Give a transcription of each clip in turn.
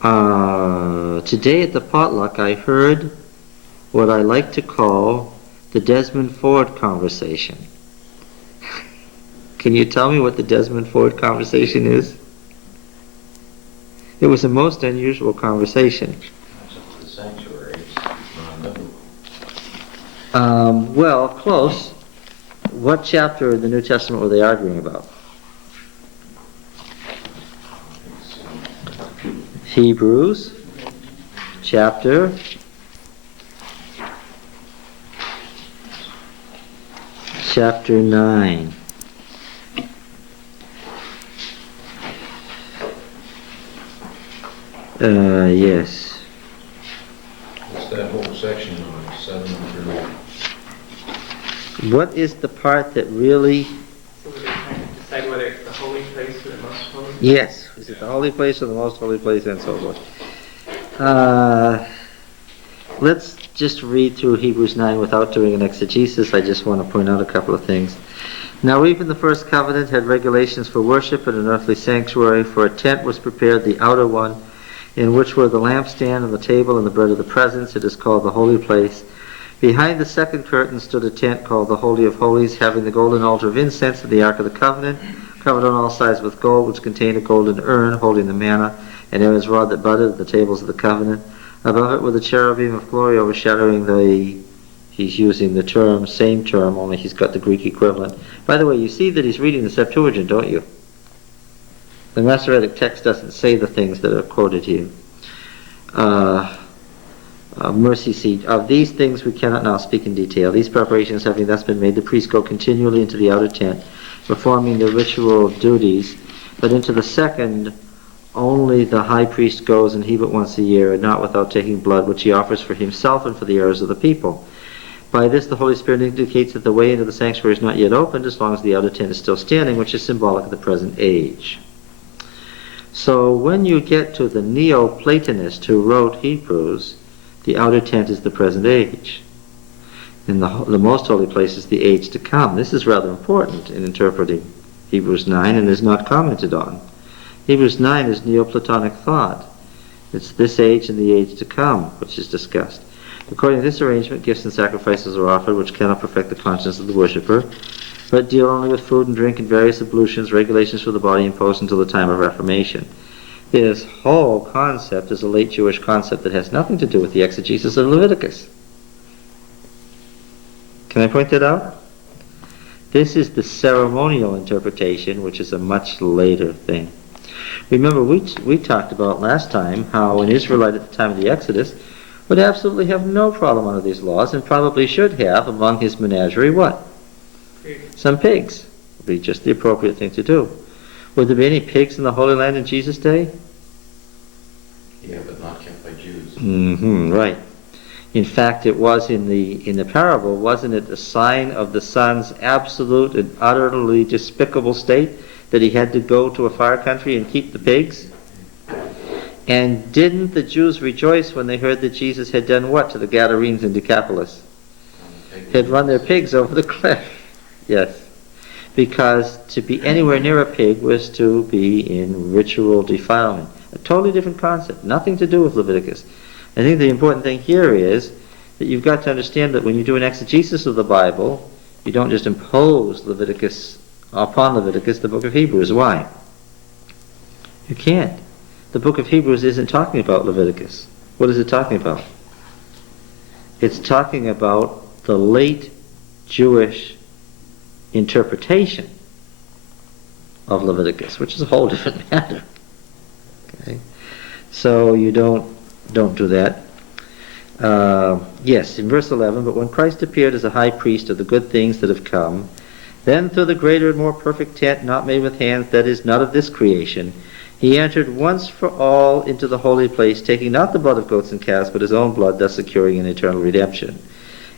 Today at the potluck I heard what I like to call the Desmond Ford conversation. Can you tell me what the Desmond Ford conversation is? It was a most unusual conversation. The sanctuary is non-biblical. Well, close. What chapter in the New Testament were they arguing about? Hebrews chapter 9. Yes. What's that whole section on 7 through? What is the part that really... So we're trying to decide whether it's the holy place or the most holy place? Yes. Is it the holy place or the most holy place and so forth? Let's just read through Hebrews 9 without doing an exegesis. I just want to point out a couple of things. Now even the first covenant had regulations for worship in an earthly sanctuary, for a tent was prepared, the outer one, in which were the lampstand and the table and the bread of the presence. It is called the holy place. Behind the second curtain stood a tent called the Holy of Holies, having the golden altar of incense and the Ark of the Covenant, covered on all sides with gold, which contained a golden urn holding the manna, and Aaron's rod that budded at the tables of the covenant. Above it were the cherubim of glory overshadowing he's using the same term, only he's got the Greek equivalent. By the way, you see that he's reading the Septuagint, don't you? The Masoretic text doesn't say the things that are quoted here. Mercy seat. Of these things we cannot now speak in detail. These preparations having thus been made, the priests go continually into the outer tent, performing the ritual duties, but into the second only the high priest goes, and he but once a year, and not without taking blood, which he offers for himself and for the errors of the people. By this the Holy Spirit indicates that the way into the sanctuary is not yet opened, as long as the outer tent is still standing, which is symbolic of the present age. So when you get to the Neoplatonist who wrote Hebrews, the outer tent is the present age. And the most holy place is the age to come. This is rather important in interpreting Hebrews 9 and is not commented on. Hebrews 9 is Neoplatonic thought. It's this age and the age to come which is discussed. According to this arrangement, gifts and sacrifices are offered which cannot perfect the conscience of the worshipper, but deal only with food and drink and various ablutions, regulations for the body imposed until the time of Reformation. This whole concept is a late Jewish concept that has nothing to do with the exegesis of Leviticus. Can I point that out? This is the ceremonial interpretation, which is a much later thing. Remember, we talked about last time how an Israelite at the time of the Exodus would absolutely have no problem under these laws, and probably should have among his menagerie what? Pigs. Some pigs. Would be just the appropriate thing to do. Would there be any pigs in the Holy Land in Jesus' day? Yeah, but not kept by Jews. Right. In fact, it was in the parable, wasn't it a sign of the son's absolute and utterly despicable state that he had to go to a far country and keep the pigs? And didn't the Jews rejoice when they heard that Jesus had done what to the Gadarenes in Decapolis? Had run their pigs over the cliff. Yes. Because to be anywhere near a pig was to be in ritual defilement. A totally different concept. Nothing to do with Leviticus. I think the important thing here is that you've got to understand that when you do an exegesis of the Bible, you don't just impose Leviticus upon Leviticus, the book of Hebrews. Why? You can't. The book of Hebrews isn't talking about Leviticus. What is it talking about? It's talking about the late Jewish interpretation of Leviticus, which is a whole different matter. Okay? So you don't do that. Yes, in verse 11, but when Christ appeared as a high priest of the good things that have come, then through the greater and more perfect tent, not made with hands, that is, not of this creation, he entered once for all into the holy place, taking not the blood of goats and calves, but his own blood, thus securing an eternal redemption.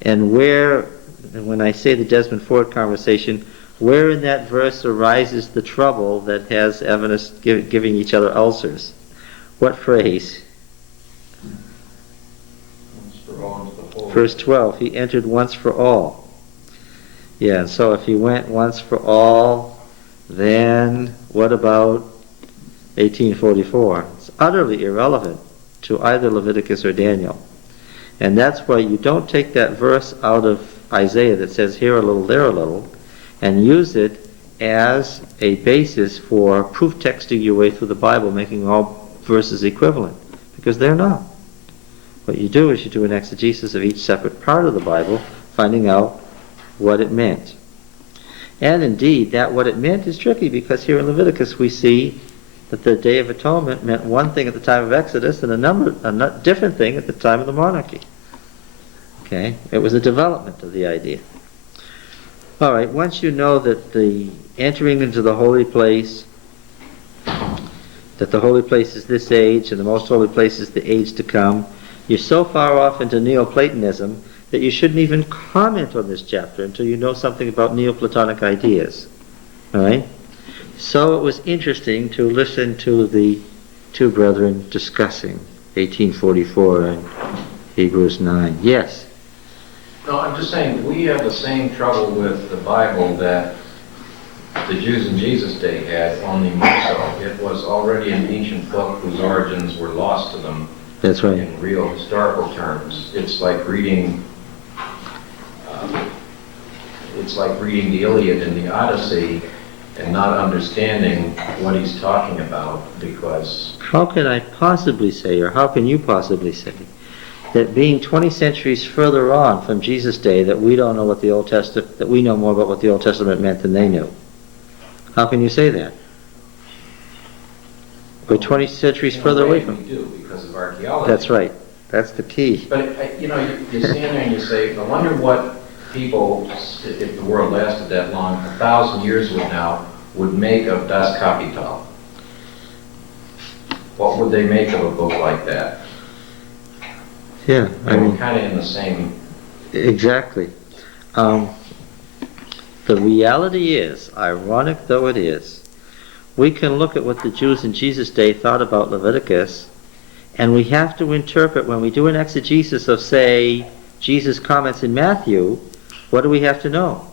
And when I say the Desmond Ford conversation, where in that verse arises the trouble that has evidence giving each other ulcers? What phrase? Verse 12, he entered once for all. Yeah, and so if he went once for all, then what about 1844? It's utterly irrelevant to either Leviticus or Daniel. And that's why you don't take that verse out of Isaiah that says here a little, there a little, and use it as a basis for proof texting your way through the Bible, making all verses equivalent, because they're not. What you do is you do an exegesis of each separate part of the Bible, finding out what it meant. And indeed, that what it meant is tricky, because here in Leviticus we see that the Day of Atonement meant one thing at the time of Exodus and a different thing at the time of the monarchy. Okay? It was a development of the idea. All right, once you know that the entering into the holy place, that the holy place is this age and the most holy place is the age to come, you're so far off into Neoplatonism that you shouldn't even comment on this chapter until you know something about Neoplatonic ideas. All right? So it was interesting to listen to the two brethren discussing 1844 and Hebrews 9. Yes? No, I'm just saying, we have the same trouble with the Bible that the Jews in Jesus' day had, only more so. It was already an ancient book whose origins were lost to them. That's right. In real historical terms. It's like reading the Iliad and the Odyssey and not understanding what he's talking about, because... How can I possibly say, or how can you possibly say, that being 20 centuries further on from Jesus' day, that we don't know what the Old Testament, that we know more about what the Old Testament meant than they knew? How can you say that? We're 20 centuries further away from. We do, because of archaeology. That's right. That's the key. But, you stand there and you say, I wonder what people, if the world lasted that long, 1,000 years from now, would make of Das Kapital. What would they make of a book like that? Yeah, I mean, we're kind of in the same... Exactly. The reality is, ironic though it is, we can look at what the Jews in Jesus' day thought about Leviticus, and we have to interpret, when we do an exegesis of, say, Jesus' comments in Matthew, what do we have to know?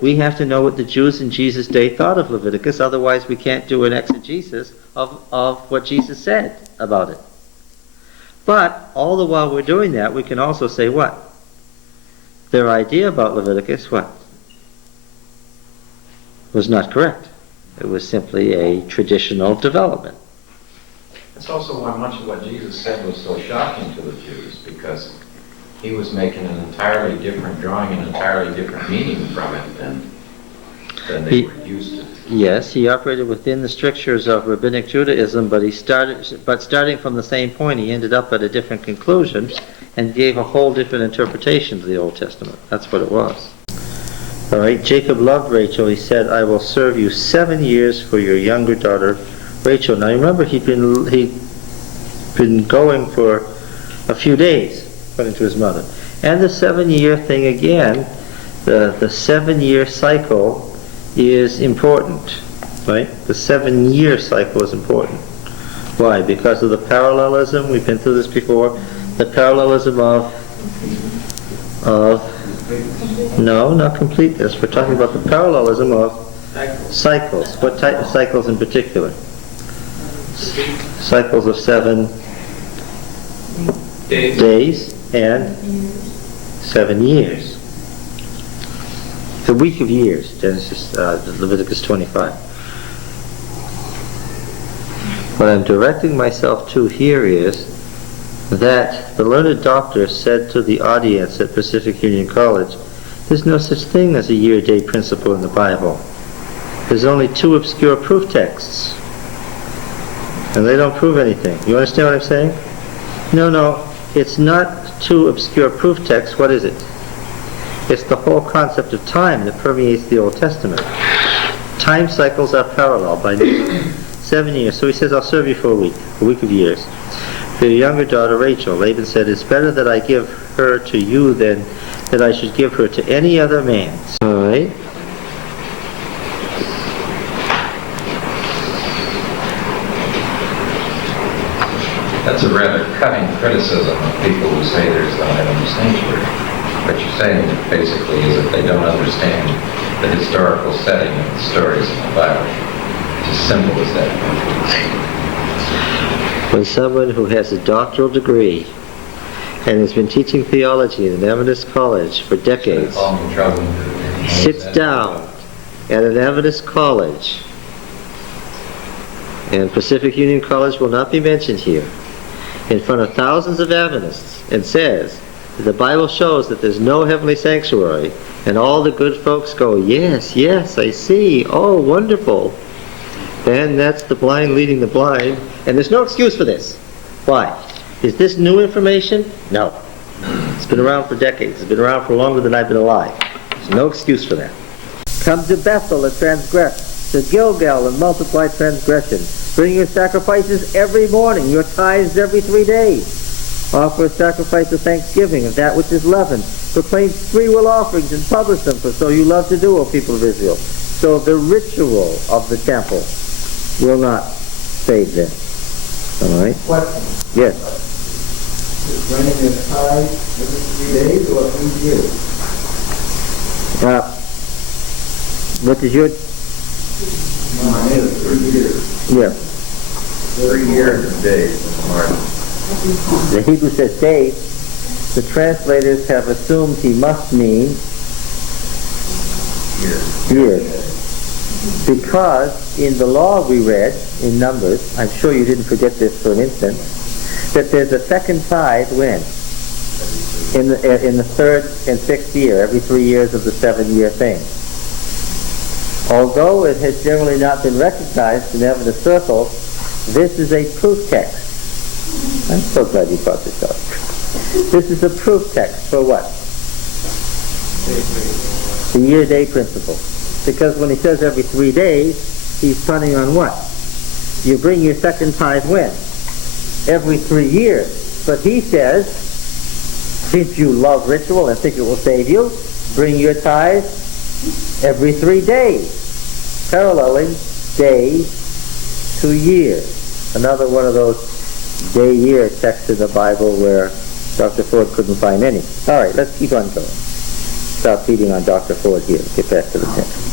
We have to know what the Jews in Jesus' day thought of Leviticus, otherwise we can't do an exegesis of what Jesus said about it. But, all the while we're doing that, we can also say what? Their idea about Leviticus, what? Was not correct. It was simply a traditional development. That's also why much of what Jesus said was so shocking to the Jews, because he was making an entirely different, drawing an entirely different meaning from it than they were used to. Yes, he operated within the strictures of Rabbinic Judaism, but starting from the same point, he ended up at a different conclusion and gave a whole different interpretation to the Old Testament. That's what it was. All right, Jacob loved Rachel. He said, I will serve you 7 years for your younger daughter, Rachel. Now remember, he'd been going for a few days, according to his mother. And the 7-year thing again, the 7-year cycle is important, right? The 7-year cycle is important. Why? Because of the parallelism, we've been through this before, the parallelism of no, not completeness. We're talking about the parallelism of cycles. What type of cycles in particular? Cycles of 7 days and 7 years. The week of years, Leviticus 25. What I'm directing myself to here is that the learned doctor said to the audience at Pacific Union College, there's no such thing as a year-day principle in the Bible. There's only 2 obscure proof texts. And they don't prove anything. You understand what I'm saying? No, it's not 2 obscure proof texts. What is it? It's the whole concept of time that permeates the Old Testament. Time cycles are parallel by 7 years. So he says, I'll serve you for a week of years. For your younger daughter Rachel, Laban said, it's better that I give her to you than that I should give her to any other man. All right. That's a rather cutting criticism of people who say there's not enough sanctuary. What you're saying basically is that they don't understand the historical setting of the stories in the Bible. It's as simple as that. When someone who has a doctoral degree and has been teaching theology in an Adventist college for decades Call me trouble. sits down at an Adventist college, and Pacific Union College will not be mentioned here, in front of thousands of Adventists, and says that the Bible shows that there's no heavenly sanctuary, and all the good folks go, yes, yes, I see, oh, wonderful. Then that's the blind leading the blind, and there's no excuse for this. Why? Is this new information? No. It's been around for decades. It's been around for longer than I've been alive. There's no excuse for that. Come to Bethel and transgress, to Gilgal and multiply transgression. Bring your sacrifices every morning, your tithes every 3 days. Offer a sacrifice of thanksgiving of that which is leavened. Proclaim freewill offerings and publish them, for so you love to do, O people of Israel. So the ritual of the temple will not save them. All right? Question. Yes. Is bringing your tithe every 3 days or 3 years? What is your... Mine is 3 years. Yes. 3 years and days in March. The Hebrew says days. The translators have assumed he must mean years. Because in the law we read, in Numbers, I'm sure you didn't forget this for an instant, that there's a second tithe when? In the third and sixth year, every 3 years of the 7-year thing. Although it has generally not been recognized in Adventist circles, this is a proof text. I'm so glad you brought this up. This is a proof text for what? The year-day principle. Because when he says every 3 days, he's punning on what? You bring your second tithe when? Every 3 years. But he says, since you love ritual and think it will save you, bring your tithe every 3 days. Paralleling days to years. Another one of those day-year texts in the Bible where Dr. Ford couldn't find any. All right, let's keep on going. Stop beating on Dr. Ford here. Get back to the text.